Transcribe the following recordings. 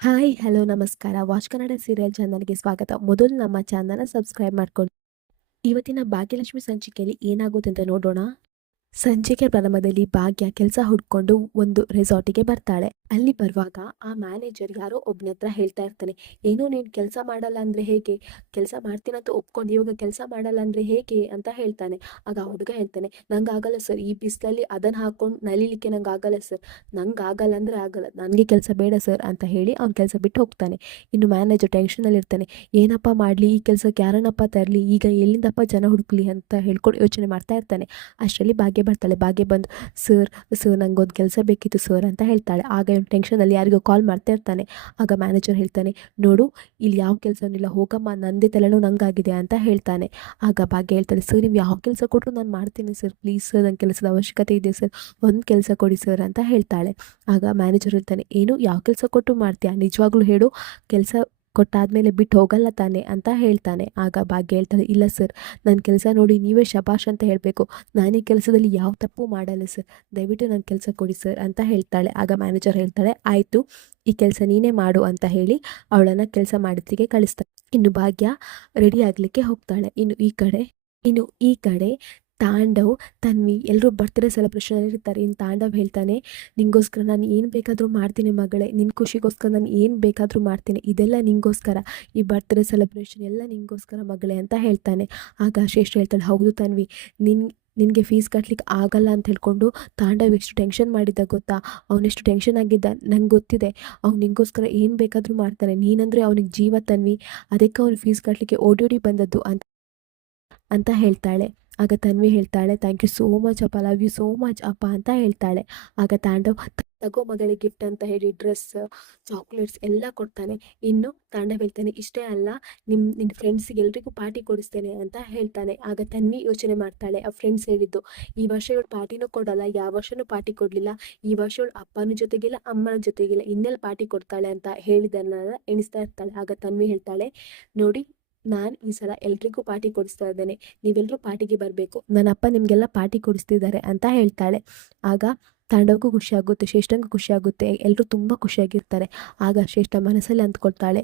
Hi hello ನಮಸ್ಕಾರ. Watch Kannada serial ಚಾನಲ್‌ಗೆ ಸ್ವಾಗತ. ಮೊದಲು ನಮ್ಮ ಚಾನಲ್‌ನ ಸಬ್ಸ್ಕ್ರೈಬ್ ಮಾಡ್ಕೊಳ್ಳಿ. ಇವತ್ತಿನ ಭಾಗ್ಯಲಕ್ಷ್ಮಿ ಸಂಚಿಕೆಯಲ್ಲಿ ಏನಾಗುತ್ತೆ ಅಂತ ನೋಡೋಣ. ಸಂಚಿಕೆ ಪ್ರಾರಂಭದಲ್ಲಿ ಭಾಗ್ಯ ಕೆಲಸ ಹುಡ್ಕೊಂಡು ಒಂದು ರೆಸಾರ್ಟಿಗೆ ಬರ್ತಾಳೆ. ಅಲ್ಲಿ ಬರುವಾಗ ಆ ಮ್ಯಾನೇಜರ್ ಯಾರೋ ಒಬ್ಬನ ಹತ್ರ ಹೇಳ್ತಾ ಇರ್ತಾನೆ, ಏನೋ ನೀನು ಕೆಲಸ ಮಾಡಲ್ಲ ಅಂದರೆ ಹೇಗೆ, ಕೆಲಸ ಮಾಡ್ತೀನಂತ ಒಪ್ಕೊಂಡು ಇವಾಗ ಕೆಲಸ ಮಾಡಲ್ಲ ಅಂದರೆ ಹೇಗೆ ಅಂತ ಹೇಳ್ತಾನೆ. ಆಗ ಆ ಹುಡುಗ ಹೇಳ್ತಾನೆ, ನಂಗೆ ಆಗಲ್ಲ ಸರ್, ಈ ಬಿಸಿಲಲ್ಲಿ ಅದನ್ನು ಹಾಕೊಂಡು ನಲಿಲಿಕ್ಕೆ ನಂಗೆ ಆಗಲ್ಲ ಸರ್, ನಂಗೆ ಆಗಲ್ಲ ಅಂದರೆ ಆಗಲ್ಲ, ನನಗೆ ಕೆಲಸ ಬೇಡ ಸರ್ ಅಂತ ಹೇಳಿ ಅವ್ನು ಕೆಲಸ ಬಿಟ್ಟು ಹೋಗ್ತಾನೆ. ಇನ್ನು ಮ್ಯಾನೇಜರ್ ಟೆನ್ಷನಲ್ಲಿ ಇರ್ತಾನೆ, ಏನಪ್ಪ ಮಾಡಲಿ, ಈ ಕೆಲಸಕ್ಕೆ ಯಾರನ್ನಪ್ಪ ತರಲಿ, ಈಗ ಎಲ್ಲಿಂದಪ್ಪ ಜನ ಹುಡುಕ್ಲಿ ಅಂತ ಹೇಳ್ಕೊಂಡು ಯೋಚನೆ ಮಾಡ್ತಾ ಇರ್ತಾನೆ. ಅಷ್ಟರಲ್ಲಿ ಭಾಗ್ಯ ಬರ್ತಾಳೆ. ಭಾಗ್ಯ ಬಂದು, ಸರ್ ಸರ್ ನಂಗೊಂದು ಕೆಲಸ ಬೇಕಿತ್ತು ಸರ್ ಅಂತ ಹೇಳ್ತಾಳೆ. ಆಗ ಇವನು ಟೆನ್ಷನಲ್ಲಿ ಯಾರಿಗೋ ಕಾಲ್ ಮಾಡ್ತಾ ಇರ್ತಾನೆ. ಆಗ ಮ್ಯಾನೇಜರ್ ಹೇಳ್ತಾನೆ, ನೋಡು ಇಲ್ಲಿ ಯಾವ ಕೆಲಸನೂ ಇಲ್ಲ, ಹೋಗಮ್ಮ, ನಂದೇ ತಲೆನೋವು ನಂಗಾಗಿದೆ ಅಂತ ಹೇಳ್ತಾನೆ. ಆಗ ಭಾಗ್ಯ ಹೇಳ್ತಾಳೆ, ಸರ್ ನೀವು ಯಾವ ಕೆಲಸ ಕೊಟ್ಟರು ನಾನು ಮಾಡ್ತೀನಿ ಸರ್, ಪ್ಲೀಸ್ ಸರ್, ನನ್ನ ಕೆಲಸದ ಅವಶ್ಯಕತೆ ಇದೆ ಸರ್, ಒಂದು ಕೆಲಸ ಕೊಡಿ ಸರ್ ಅಂತ ಹೇಳ್ತಾಳೆ. ಆಗ ಮ್ಯಾನೇಜರ್ ಹೇಳ್ತಾನೆ, ಏನು ಯಾವ ಕೆಲಸ ಕೊಟ್ಟು ಮಾಡ್ತೀಯಾ, ನಿಜವಾಗ್ಲೂ ಹೇಳು, ಕೆಲಸ ಕೊಟ್ಟಾದಮೇಲೆ ಬಿಟ್ಟು ಹೋಗಲ್ಲ ತಾನೆ ಅಂತ ಹೇಳ್ತಾನೆ. ಆಗ ಭಾಗ್ಯ ಹೇಳ್ತಾಳೆ, ಇಲ್ಲ ಸರ್, ನನ್ನ ಕೆಲಸ ನೋಡಿ ನೀವೇ ಶಬಾಷ್ ಅಂತ ಹೇಳಬೇಕು, ನಾನು ಈ ಕೆಲಸದಲ್ಲಿ ಯಾವ ತಪ್ಪು ಮಾಡಲ್ಲ ಸರ್, ದಯವಿಟ್ಟು ನನ್ನ ಕೆಲಸ ಕೊಡಿ ಸರ್ ಅಂತ ಹೇಳ್ತಾಳೆ. ಆಗ ಮ್ಯಾನೇಜರ್ ಹೇಳ್ತಾಳೆ, ಆಯಿತು, ಈ ಕೆಲಸ ನೀನೇ ಮಾಡು ಅಂತ ಹೇಳಿ ಅವಳನ್ನು ಕೆಲಸ ಮಾಡಿದ್ದಿಗೆ ಕಳಿಸ್ತಾಳೆ. ಇನ್ನು ಭಾಗ್ಯ ರೆಡಿ ಆಗಲಿಕ್ಕೆ ಹೋಗ್ತಾಳೆ. ಇನ್ನು ಈ ಕಡೆ ತಾಂಡವ್, ತನ್ವಿ ಎಲ್ಲರೂ ಬರ್ತ್ಡೇ ಸೆಲೆಬ್ರೇಷನಲ್ಲಿ ಇರ್ತಾರೆ. ಇನ್ನು ತಾಂಡವ್ ಹೇಳ್ತಾನೆ, ನಿಂಗೋಸ್ಕರ ನಾನು ಏನು ಬೇಕಾದರೂ ಮಾಡ್ತೀನಿ ಮಗಳೇ, ನಿನ್ನ ಖುಷಿಗೋಸ್ಕರ ನಾನು ಏನು ಬೇಕಾದರೂ ಮಾಡ್ತೀನಿ, ಇದೆಲ್ಲ ನಿಂಗೋಸ್ಕರ, ಈ ಬರ್ತ್ಡೇ ಸೆಲೆಬ್ರೇಷನ್ ಎಲ್ಲ ನಿಂಗೋಸ್ಕರ ಮಗಳೇ ಅಂತ ಹೇಳ್ತಾನೆ. ಆಗ ಶ್ರೇಷ್ಠ ಹೇಳ್ತಾಳೆ, ಹೌದು ತನ್ವಿ, ನಿನಗೆ ಫೀಸ್ ಕಟ್ಲಿಕ್ಕೆ ಆಗಲ್ಲ ಅಂತ ಹೇಳ್ಕೊಂಡು ತಾಂಡವ್ ಎಷ್ಟು ಟೆನ್ಷನ್ ಮಾಡಿದ್ದ ಗೊತ್ತಾ, ಅವನೆಷ್ಟು ಟೆನ್ಷನ್ ಆಗಿದ್ದ ನಂಗೆ ಗೊತ್ತಿದೆ, ಅವ್ನು ನಿಂಗೋಸ್ಕರ ಏನು ಬೇಕಾದರೂ ಮಾಡ್ತಾನೆ, ನೀನಂದರೆ ಅವನಿಗೆ ಜೀವ ತನ್ವಿ, ಅದಕ್ಕೆ ಅವ್ನು ಫೀಸ್ ಕಟ್ಟಲಿಕ್ಕೆ ಓಡೋಡಿ ಬಂದದ್ದು ಅಂತ ಹೇಳ್ತಾಳೆ. ಆಗ ತನ್ವಿ ಹೇಳ್ತಾಳೆ, ಥ್ಯಾಂಕ್ ಯು ಸೋ ಮಚ್ ಅಪ್ಪ, ಲವ್ ಯು ಸೋ ಮಚ್ ಅಪ್ಪ ಅಂತ ಹೇಳ್ತಾಳೆ. ಆಗ ತಾಂಡವ್, ತಗೋ ಮಗಳಿಗೆ ಗಿಫ್ಟ್ ಅಂತ ಹೇಳಿ ಡ್ರೆಸ್, ಚಾಕ್ಲೇಟ್ಸ್ ಎಲ್ಲ ಕೊಡ್ತಾನೆ. ಇನ್ನು ತಾಂಡವ್ ಹೇಳ್ತಾನೆ, ಇಷ್ಟೇ ಅಲ್ಲ, ನಿನ್ನ ಫ್ರೆಂಡ್ಸಿಗೆ ಎಲ್ರಿಗೂ ಪಾರ್ಟಿ ಕೊಡಿಸ್ತೇನೆ ಅಂತ ಹೇಳ್ತಾನೆ. ಆಗ ತನ್ವಿ ಯೋಚನೆ ಮಾಡ್ತಾಳೆ, ಆ ಫ್ರೆಂಡ್ಸ್ ಹೇಳಿದ್ದು, ಈ ವರ್ಷ ಇವಳು ಪಾರ್ಟಿನೂ ಕೊಡಲ್ಲ, ಯಾವ ವರ್ಷನೂ ಪಾರ್ಟಿ ಕೊಡಲಿಲ್ಲ, ಈ ವರ್ಷ ಇವಳು ಅಪ್ಪನ ಜೊತೆಗಿಲ್ಲ ಅಮ್ಮನ ಜೊತೆಗಿಲ್ಲ, ಇನ್ನೆಲ್ಲ ಪಾರ್ಟಿ ಕೊಡ್ತಾಳೆ ಅಂತ ಹೇಳಿದನ್ನೆಲ್ಲ ಎಣಿಸ್ತಾ ಇರ್ತಾಳೆ. ಆಗ ತನ್ವಿ ಹೇಳ್ತಾಳೆ, ನೋಡಿ, ನಾನು ಈ ಸಲ ಎಲ್ರಿಗೂ ಪಾರ್ಟಿ ಕೊಡಿಸ್ತಾ ಇದ್ದೇನೆ, ನೀವೆಲ್ಲರೂ ಪಾರ್ಟಿಗೆ ಬರಬೇಕು, ನನ್ನ ಅಪ್ಪ ನಿಮಗೆಲ್ಲ ಪಾರ್ಟಿ ಕೊಡಿಸ್ತಿದ್ದಾರೆ ಅಂತ ಹೇಳ್ತಾಳೆ. ಆಗ ತಾಂಡವ್ಗೂ ಖುಷಿಯಾಗುತ್ತೆ, ಶ್ರೇಷ್ಠಂಗೂ ಖುಷಿಯಾಗುತ್ತೆ, ಎಲ್ಲರೂ ತುಂಬ ಖುಷಿಯಾಗಿರ್ತಾರೆ. ಆಗ ಶ್ರೇಷ್ಠ ಮನಸ್ಸಲ್ಲಿ ಅಂದ್ಕೊಳ್ತಾಳೆ,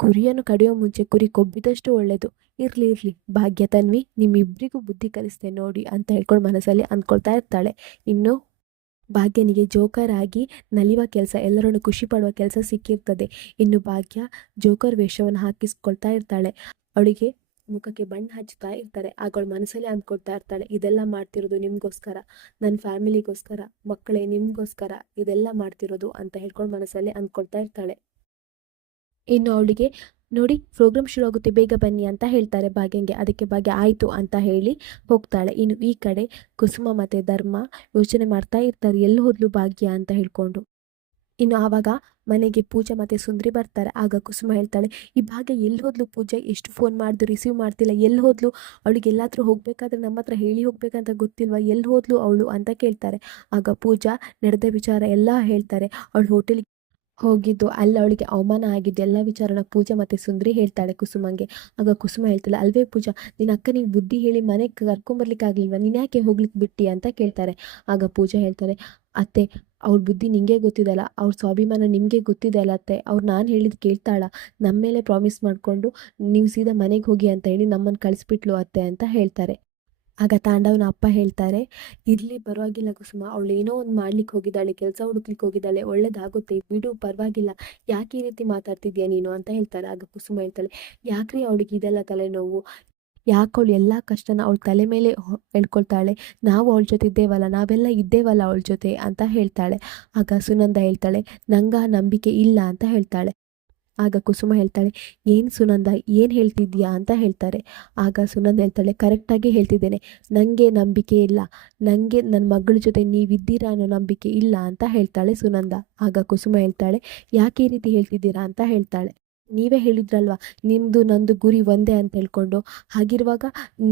ಕುರಿಯನ್ನು ಕಡಿಯೋ ಮುಂಚೆ ಕುರಿ ಕೊಬ್ಬಿದಷ್ಟು ಒಳ್ಳೆಯದು, ಇರಲಿ ಭಾಗ್ಯ ತನ್ವಿ ನಿಮ್ಮಿಬ್ಬರಿಗೂ ಬುದ್ಧಿ ಕಲಿಸ್ತೇನೆ ನೋಡಿ ಅಂತ ಹೇಳ್ಕೊಂಡು ಮನಸ್ಸಲ್ಲಿ ಅಂದ್ಕೊಳ್ತಾ ಇರ್ತಾಳೆ. ಇನ್ನು ಭಾಗ್ಯನಿಗೆ ಜೋಕರ್ ಆಗಿ ನಲಿಯುವ ಕೆಲಸ, ಎಲ್ಲರನ್ನು ಖುಷಿ ಪಡುವ ಕೆಲಸ ಸಿಕ್ಕಿರ್ತದೆ. ಇನ್ನು ಭಾಗ್ಯ ಜೋಕರ್ ವೇಷವನ್ನು ಹಾಕಿಸ್ಕೊಳ್ತಾ ಇರ್ತಾಳೆ. ಅವಳಿಗೆ ಮುಖಕ್ಕೆ ಬಣ್ಣ ಹಚ್ಚುತ್ತಾ ಇರ್ತಾರೆ. ಆಗ ಅವಳು ಮನಸ್ಸಲ್ಲಿ ಅಂದ್ಕೊಳ್ತಾ ಇರ್ತಾಳೆ, ಇದೆಲ್ಲ ಮಾಡ್ತಿರೋದು ನಿಮಗೋಸ್ಕರ, ನನ್ನ ಫ್ಯಾಮಿಲಿಗೋಸ್ಕರ, ಮಕ್ಕಳೇ ನಿಮಗೋಸ್ಕರ ಇದೆಲ್ಲ ಮಾಡ್ತಿರೋದು ಅಂತ ಹೇಳ್ಕೊಂಡು ಮನಸ್ಸಲ್ಲಿ ಅಂದ್ಕೊಳ್ತಾ ಇರ್ತಾಳೆ. ಇನ್ನು ಅವಳಿಗೆ, ನೋಡಿ ಪ್ರೋಗ್ರಾಮ್ ಶುರು ಆಗುತ್ತೆ, ಬೇಗ ಬನ್ನಿ ಅಂತ ಹೇಳ್ತಾರೆ ಭಾಗ್ಯಂಗೆ. ಅದಕ್ಕೆ ಭಾಗ್ಯ ಆಯಿತು ಅಂತ ಹೇಳಿ ಹೋಗ್ತಾಳೆ. ಇನ್ನು ಈ ಕಡೆ ಕುಸುಮ ಮತ್ತು ಧರ್ಮ ಯೋಚನೆ ಮಾಡ್ತಾ ಇರ್ತಾರೆ, ಎಲ್ಲಿ ಹೋದ್ಲು ಭಾಗ್ಯ ಅಂತ ಹೇಳ್ಕೊಂಡು. ಇನ್ನು ಆವಾಗ ಮನೆಗೆ ಪೂಜಾ ಮತ್ತು ಸುಂದ್ರಿ ಬರ್ತಾರೆ. ಆಗ ಕುಸುಮ ಹೇಳ್ತಾಳೆ, ಈ ಭಾಗ್ಯ ಎಲ್ಲಿ ಹೋದ್ಲು ಪೂಜಾ, ಎಷ್ಟು ಫೋನ್ ಮಾಡಿದ್ರು ರಿಸೀವ್ ಮಾಡ್ತಿಲ್ಲ, ಎಲ್ಲಿ ಹೋದ್ಲು, ಅವಳಿಗೆ ಎಲ್ಲಾದರೂ ಹೋಗಬೇಕಾದ್ರೆ ನಮ್ಮ ಹತ್ರ ಹೇಳಿ ಹೋಗ್ಬೇಕಂತ ಗೊತ್ತಿಲ್ವಾ, ಎಲ್ಲಿ ಹೋದ್ಲು ಅವಳು ಅಂತ ಕೇಳ್ತಾರೆ. ಆಗ ಪೂಜಾ ನಡೆದ ವಿಚಾರ ಎಲ್ಲ ಹೇಳ್ತಾರೆ. ಅವಳು ಹೋಟೆಲ್ ಹೋಗಿದ್ದು, ಅಲ್ಲಿ ಅವಳಿಗೆ ಅವಮಾನ ಆಗಿದ್ದು ಎಲ್ಲ ವಿಚಾರನ ಪೂಜಾ ಮತ್ತು ಸುಂದ್ರಿ ಹೇಳ್ತಾಳೆ ಕುಸುಮಂಗೆ. ಆಗ ಕುಸುಮ ಹೇಳ್ತಾಳೆ, ಅಲ್ವೇ ಪೂಜಾ, ನಿನ್ನ ಅಕ್ಕನಿಗೆ ಬುದ್ಧಿ ಹೇಳಿ ಮನೆಗೆ ಕರ್ಕೊಂಬರ್ಲಿಕ್ಕಾಗಲಿಲ್ವ, ನೀನು ಯಾಕೆ ಹೋಗ್ಲಿಕ್ಕೆ ಬಿಟ್ಟಿ ಅಂತ ಕೇಳ್ತಾರೆ. ಆಗ ಪೂಜಾ ಹೇಳ್ತಾರೆ, ಅತ್ತೆ, ಅವ್ರ ಬುದ್ಧಿ ನಿಮಗೆ ಗೊತ್ತಿದಲ್ಲ, ಅವ್ರ ಸ್ವಾಭಿಮಾನ ನಿಮಗೆ ಗೊತ್ತಿದೆ ಅಲ್ಲ ಅತ್ತೆ, ಅವ್ರು ನಾನು ಹೇಳಿದ್ದು ಕೇಳ್ತಾಳ, ನಮ್ಮ ಮೇಲೆ ಪ್ರಾಮಿಸ್ ಮಾಡಿಕೊಂಡು ನೀವು ಸೀದಾ ಮನೆಗೆ ಹೋಗಿ ಅಂತ ಹೇಳಿ ನಮ್ಮನ್ನು ಕಳಿಸ್ಬಿಟ್ಲು ಅತ್ತೆ ಅಂತ ಹೇಳ್ತಾರೆ. ಆಗ ತಾಂಡವನ ಅಪ್ಪ ಹೇಳ್ತಾರೆ, ಇರಲಿ ಪರವಾಗಿಲ್ಲ ಕುಸುಮ, ಅವಳು ಏನೋ ಒಂದು ಮಾಡ್ಲಿಕ್ಕೆ ಹೋಗಿದ್ದಾಳೆ, ಕೆಲಸ ಹುಡುಕ್ಲಿಕ್ಕೆ ಹೋಗಿದ್ದಾಳೆ, ಒಳ್ಳೇದಾಗುತ್ತೆ ಬಿಡು, ಪರವಾಗಿಲ್ಲ, ಯಾಕೆ ಈ ರೀತಿ ಮಾತಾಡ್ತಿದ್ಯಾ ನೀನು ಅಂತ ಹೇಳ್ತಾರೆ. ಆಗ ಕುಸುಮ ಹೇಳ್ತಾಳೆ, ಯಾಕ್ರಿ ಅವಳಿಗೆ ಇದೆಲ್ಲ ತಲೆನೋವು, ಯಾಕೆ ಅವಳು ಎಲ್ಲ ಕಷ್ಟನ ಅವಳ ತಲೆ ಮೇಲೆ ಹೇಳ್ಕೊಳ್ತಾಳೆ, ನಾವು ಅವಳ ಜೊತೆ ಇದ್ದೇವಲ್ಲ, ನಾವೆಲ್ಲ ಇದ್ದೇವಲ್ಲ ಅವಳ ಜೊತೆ ಅಂತ ಹೇಳ್ತಾಳೆ. ಆಗ ಸುನಂದ ಹೇಳ್ತಾಳೆ, ನಂಗೆ ಆ ನಂಬಿಕೆ ಇಲ್ಲ ಅಂತ ಹೇಳ್ತಾಳೆ. ಆಗ ಕುಸುಮ ಹೇಳ್ತಾಳೆ, ಏನು ಸುನಂದ, ಏನು ಹೇಳ್ತಿದ್ಯಾ ಅಂತ ಹೇಳ್ತಾರೆ. ಆಗ ಸುನಂದ ಹೇಳ್ತಾಳೆ, ಕರೆಕ್ಟಾಗಿ ಹೇಳ್ತಿದ್ದೇನೆ, ನನಗೆ ನಂಬಿಕೆ ಇಲ್ಲ, ನನಗೆ ನನ್ನ ಮಗಳ ಜೊತೆ ನೀವಿದ್ದೀರಾ ಅನ್ನೋ ನಂಬಿಕೆ ಇಲ್ಲ ಅಂತ ಹೇಳ್ತಾಳೆ ಸುನಂದ. ಆಗ ಕುಸುಮ ಹೇಳ್ತಾಳೆ, ಯಾಕೆ ಈ ರೀತಿ ಹೇಳ್ತಿದ್ದೀರಾ ಅಂತ ಹೇಳ್ತಾಳೆ. ನೀವೇ ಹೇಳಿದ್ರಲ್ವಾ, ನಿಮ್ಮದು ನಂದು ಗುರಿ ಒಂದೇ ಅಂತ ಹೇಳ್ಕೊಂಡು, ಹಾಗಿರುವಾಗ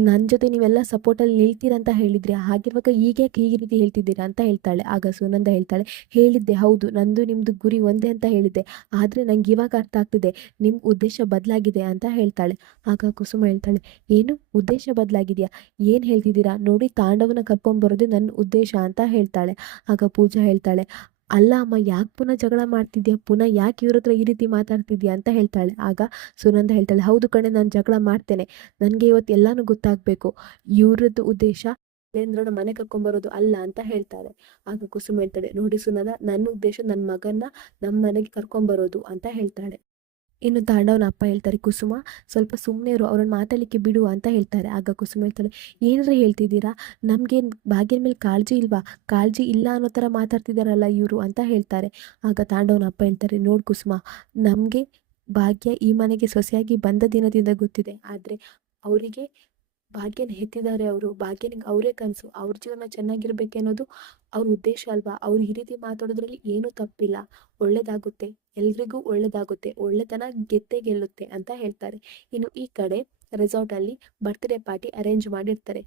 ನನ್ನ ಜೊತೆ ನೀವೆಲ್ಲ ಸಪೋರ್ಟಲ್ಲಿ ನಿಲ್ತೀರಂತ ಹೇಳಿದ್ರಿ, ಹಾಗಿರುವಾಗ ಈಗ ಈ ರೀತಿ ಹೇಳ್ತಿದ್ದೀರಾ ಅಂತ ಹೇಳ್ತಾಳೆ. ಆಗ ಸುನಂದ ಹೇಳ್ತಾಳೆ, ಹೇಳಿದ್ದೆ ಹೌದು, ನಂದು ನಿಮ್ಮದು ಗುರಿ ಒಂದೇ ಅಂತ ಹೇಳಿದ್ದೆ, ಆದರೆ ನಂಗೆ ಇವಾಗ ಅರ್ಥ ಆಗ್ತಿದೆ, ನಿಮ್ಮ ಉದ್ದೇಶ ಬದಲಾಗಿದೆ ಅಂತ ಹೇಳ್ತಾಳೆ. ಆಗ ಕುಸುಮ ಹೇಳ್ತಾಳೆ, ಏನು ಉದ್ದೇಶ ಬದಲಾಗಿದೆಯಾ, ಏನು ಹೇಳ್ತಿದ್ದೀರಾ, ನೋಡಿ ತಾಂಡವನ ಕರ್ಕೊಂಬರೋದೇ ನನ್ನ ಉದ್ದೇಶ ಅಂತ ಹೇಳ್ತಾಳೆ. ಆಗ ಪೂಜಾ ಹೇಳ್ತಾಳೆ, ಅಲ್ಲ ಅಮ್ಮ, ಯಾಕೆ ಪುನಃ ಜಗಳ ಮಾಡ್ತಿದ್ಯಾ, ಪುನಃ ಯಾಕೆ ಇವ್ರ ಹತ್ರ ಈ ರೀತಿ ಮಾತಾಡ್ತಿದ್ಯಾ ಅಂತ ಹೇಳ್ತಾಳೆ. ಆಗ ಸುನಂದ ಹೇಳ್ತಾಳೆ, ಹೌದು ಕಣೆ, ನಾನು ಜಗಳ ಮಾಡ್ತೇನೆ, ನನಗೆ ಇವತ್ತು ಎಲ್ಲಾನು ಗೊತ್ತಾಗಬೇಕು, ಇವ್ರದ್ದು ಉದ್ದೇಶ ಶೈಲೇಂದ್ರನ ಮನೆ ಕರ್ಕೊಂಬರೋದು ಅಲ್ಲ ಅಂತ ಹೇಳ್ತಾರೆ. ಆಗ ಕುಸುಮ ಹೇಳ್ತಾಳೆ, ನೋಡಿ ಸುನಂದ, ನನ್ನ ಉದ್ದೇಶ ನನ್ನ ಮಗನ್ನ ನಮ್ಮ ಮನೆಗೆ ಕರ್ಕೊಂಬರೋದು ಅಂತ ಹೇಳ್ತಾಳೆ. ಇನ್ನು ತಾಂಡವನ ಅಪ್ಪ ಹೇಳ್ತಾರೆ, ಕುಸುಮ ಸ್ವಲ್ಪ ಸುಮ್ಮನೆ ಇರು, ಅವ್ರನ್ನ ಮಾತಾಡಲಿಕ್ಕೆ ಬಿಡು ಅಂತ ಹೇಳ್ತಾರೆ. ಆಗ ಕುಸುಮ ಹೇಳ್ತಾಳೆ, ಏನಾರ ಹೇಳ್ತಿದ್ದೀರಾ, ನಮಗೆ ಭಾಗ್ಯನ ಮೇಲೆ ಕಾಳಜಿ ಇಲ್ವಾ, ಕಾಳಜಿ ಇಲ್ಲ ಅನ್ನೋ ಥರ ಮಾತಾಡ್ತಿದ್ದಾರಲ್ಲ ಇವರು ಅಂತ ಹೇಳ್ತಾರೆ. ಆಗ ತಾಂಡವನ ಅಪ್ಪ ಹೇಳ್ತಾರೆ, ನೋಡು ಕುಸುಮ, ನಮಗೆ ಭಾಗ್ಯ ಈ ಮನೆಗೆ ಸೊಸೆಯಾಗಿ ಬಂದ ದಿನದಿಂದ ಗೊತ್ತಿದೆ, ಆದರೆ ಅವರಿಗೆ ಭಾಗ್ಯನ ಹೆತ್ತಿದ್ದಾರೆ, ಅವರು ಭಾಗ್ಯನಿಗೆ ಅವರೇ ಕನಸು, ಅವ್ರ ಜೀವನ ಚೆನ್ನಾಗಿರ್ಬೇಕನ್ನೋದು ಅವ್ರ ಉದ್ದೇಶ ಅಲ್ವಾ. ಅವ್ರು ಈ ರೀತಿ ಮಾತಾಡೋದ್ರಲ್ಲಿ ಏನೂ ತಪ್ಪಿಲ್ಲ, ಒಳ್ಳೇದಾಗುತ್ತೆ, ಎಲ್ರಿಗೂ ಒಳ್ಳೇದಾಗುತ್ತೆ, ಒಳ್ಳೆತನ ಗೆದ್ದೇ ಗೆಲ್ಲುತ್ತೆ ಅಂತ ಹೇಳ್ತಾರೆ. ಇನ್ನು ಈ ಕಡೆ ರೆಸಾರ್ಟಲ್ಲಿ ಬರ್ತ್ಡೇ ಪಾರ್ಟಿ ಅರೇಂಜ್ ಮಾಡಿರ್ತಾರೆ.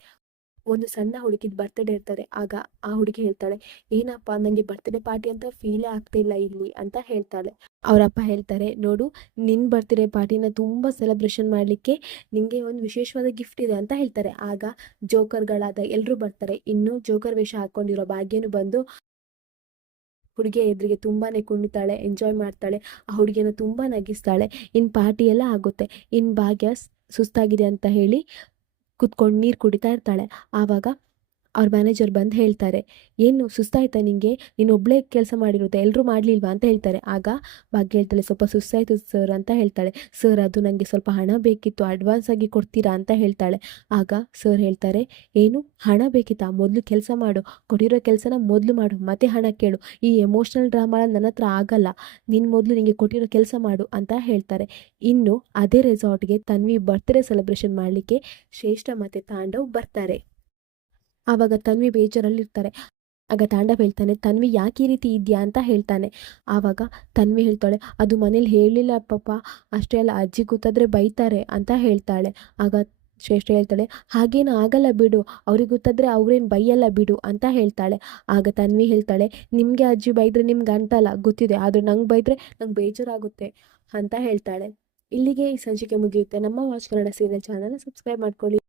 ಒಂದು ಸಣ್ಣ ಹುಡುಗಿದ ಬರ್ತ್ಡೇ ಇರ್ತಾರೆ. ಆಗ ಆ ಹುಡುಗಿ ಹೇಳ್ತಾಳೆ, ಏನಪ್ಪ ನನಗೆ ಬರ್ತ್ಡೇ ಪಾರ್ಟಿ ಅಂತ ಫೀಲೇ ಆಗ್ತಿಲ್ಲ ಇಲ್ಲಿ ಅಂತ ಹೇಳ್ತಾಳೆ. ಅವರಪ್ಪ ಹೇಳ್ತಾರೆ, ನೋಡು, ನಿನ್ನ ಬರ್ತ್ಡೇ ಪಾರ್ಟಿನ ತುಂಬ ಸೆಲೆಬ್ರೇಷನ್ ಮಾಡಲಿಕ್ಕೆ ನಿಮಗೆ ಒಂದು ವಿಶೇಷವಾದ ಗಿಫ್ಟ್ ಇದೆ ಅಂತ ಹೇಳ್ತಾರೆ. ಆಗ ಜೋಕರ್ಗಳಾದ ಎಲ್ಲರೂ ಬರ್ತಾರೆ. ಇನ್ನು ಜೋಕರ್ ವೇಷ ಹಾಕ್ಕೊಂಡಿರೋ ಭಾಗ್ಯನು ಬಂದು ಹುಡುಗಿಯ ಎದುರಿಗೆ ತುಂಬಾನೇ ಕುಣಿತಾಳೆ, ಎಂಜಾಯ್ ಮಾಡ್ತಾಳೆ, ಆ ಹುಡುಗಿಯನ್ನು ತುಂಬ ನಗಿಸ್ತಾಳೆ. ಇನ್ನು ಪಾರ್ಟಿ ಎಲ್ಲ ಆಗುತ್ತೆ. ಇನ್ನು ಭಾಗ್ಯ ಸುಸ್ತಾಗಿದೆ ಅಂತ ಹೇಳಿ ಕುತ್ಕೊಂಡು ನೀರು ಕುಡಿತಾ ಇರ್ತಾಳೆ. ಆವಾಗ ಅವ್ರ ಮ್ಯಾನೇಜರ್ ಬಂದು ಹೇಳ್ತಾರೆ, ಏನು ಸುಸ್ತಾಯ್ತಾ ನಿನಗೆ, ನೀನು ಒಬ್ಬಳೇ ಕೆಲಸ ಮಾಡಿರುತ್ತೆ, ಎಲ್ಲರೂ ಮಾಡಲಿಲ್ವಾ ಅಂತ ಹೇಳ್ತಾರೆ. ಆಗ ಭಾಗ್ಯ ಹೇಳ್ತಾಳೆ, ಸ್ವಲ್ಪ ಸುಸ್ತಾಯ್ತು ಸರ್ ಅಂತ ಹೇಳ್ತಾಳೆ. ಸರ್, ಅದು ನನಗೆ ಸ್ವಲ್ಪ ಹಣ ಬೇಕಿತ್ತು, ಅಡ್ವಾನ್ಸ್ ಆಗಿ ಕೊಡ್ತೀರಾ ಅಂತ ಹೇಳ್ತಾಳೆ. ಆಗ ಸರ್ ಹೇಳ್ತಾರೆ, ಏನು ಹಣ ಬೇಕಿತ್ತಾ, ಮೊದಲು ಕೆಲಸ ಮಾಡು, ಕೊಟ್ಟಿರೋ ಕೆಲಸನ ಮೊದಲು ಮಾಡು, ಮತ್ತೆ ಹಣ ಕೇಳು, ಈ ಎಮೋಷ್ನಲ್ ಡ್ರಾಮಾ ನನ್ನ ಹತ್ರ ಆಗಲ್ಲ, ನೀನು ಮೊದಲು ನಿನಗೆ ಕೊಟ್ಟಿರೋ ಕೆಲಸ ಮಾಡು ಅಂತ ಹೇಳ್ತಾರೆ. ಇನ್ನು ಅದೇ ರೆಸಾರ್ಟ್ಗೆ ತನ್ವಿ ಬರ್ತ್ಡೇ ಸೆಲೆಬ್ರೇಷನ್ ಮಾಡಲಿಕ್ಕೆ ಶ್ರೇಷ್ಠ ಮತ್ತು ತಾಂಡವ್ ಬರ್ತಾರೆ. ಆವಾಗ ತನ್ವಿ ಬೇಜಾರಲ್ಲಿರ್ತಾರೆ. ಆಗ ತಾಂಡವ್ ಹೇಳ್ತಾನೆ, ತನ್ವಿ ಯಾಕೆ ಈ ರೀತಿ ಇದೆಯಾ ಅಂತ ಹೇಳ್ತಾನೆ. ಆವಾಗ ತನ್ವಿ ಹೇಳ್ತಾಳೆ, ಅದು ಮನೇಲಿ ಹೇಳಲಿಲ್ಲ ಪಾಪ, ಅಷ್ಟೇ ಅಲ್ಲ, ಅಜ್ಜಿ ಗೊತ್ತಾದರೆ ಬೈತಾರೆ ಅಂತ ಹೇಳ್ತಾಳೆ. ಆಗ ಶ್ರೇಷ್ಠ ಹೇಳ್ತಾಳೆ, ಹಾಗೇನು ಆಗಲ್ಲ ಬಿಡು, ಅವ್ರಿಗೆ ಗೊತ್ತಾದರೆ ಅವ್ರೇನು ಬೈಯಲ್ಲ ಬಿಡು ಅಂತ ಹೇಳ್ತಾಳೆ. ಆಗ ತನ್ವಿ ಹೇಳ್ತಾಳೆ, ನಿಮಗೆ ಅಜ್ಜಿ ಬೈದರೆ ನಿಮ್ಗೆ ಅಂಟಲ್ಲ ಗೊತ್ತಿದೆ, ಆದರೆ ನಂಗೆ ಬೈದರೆ ನಂಗೆ ಬೇಜಾರಾಗುತ್ತೆ ಅಂತ ಹೇಳ್ತಾಳೆ. ಇಲ್ಲಿಗೆ ಈ ಸಂಚಿಕೆ ಮುಗಿಯುತ್ತೆ. ನಮ್ಮ ವಾಚ್ ಕನ್ನಡ ಸೀರಿಯಲ್ ಚಾನಲ್ನ ಸಬ್ಸ್ಕ್ರೈಬ್ ಮಾಡ್ಕೊಳ್ಳಿ.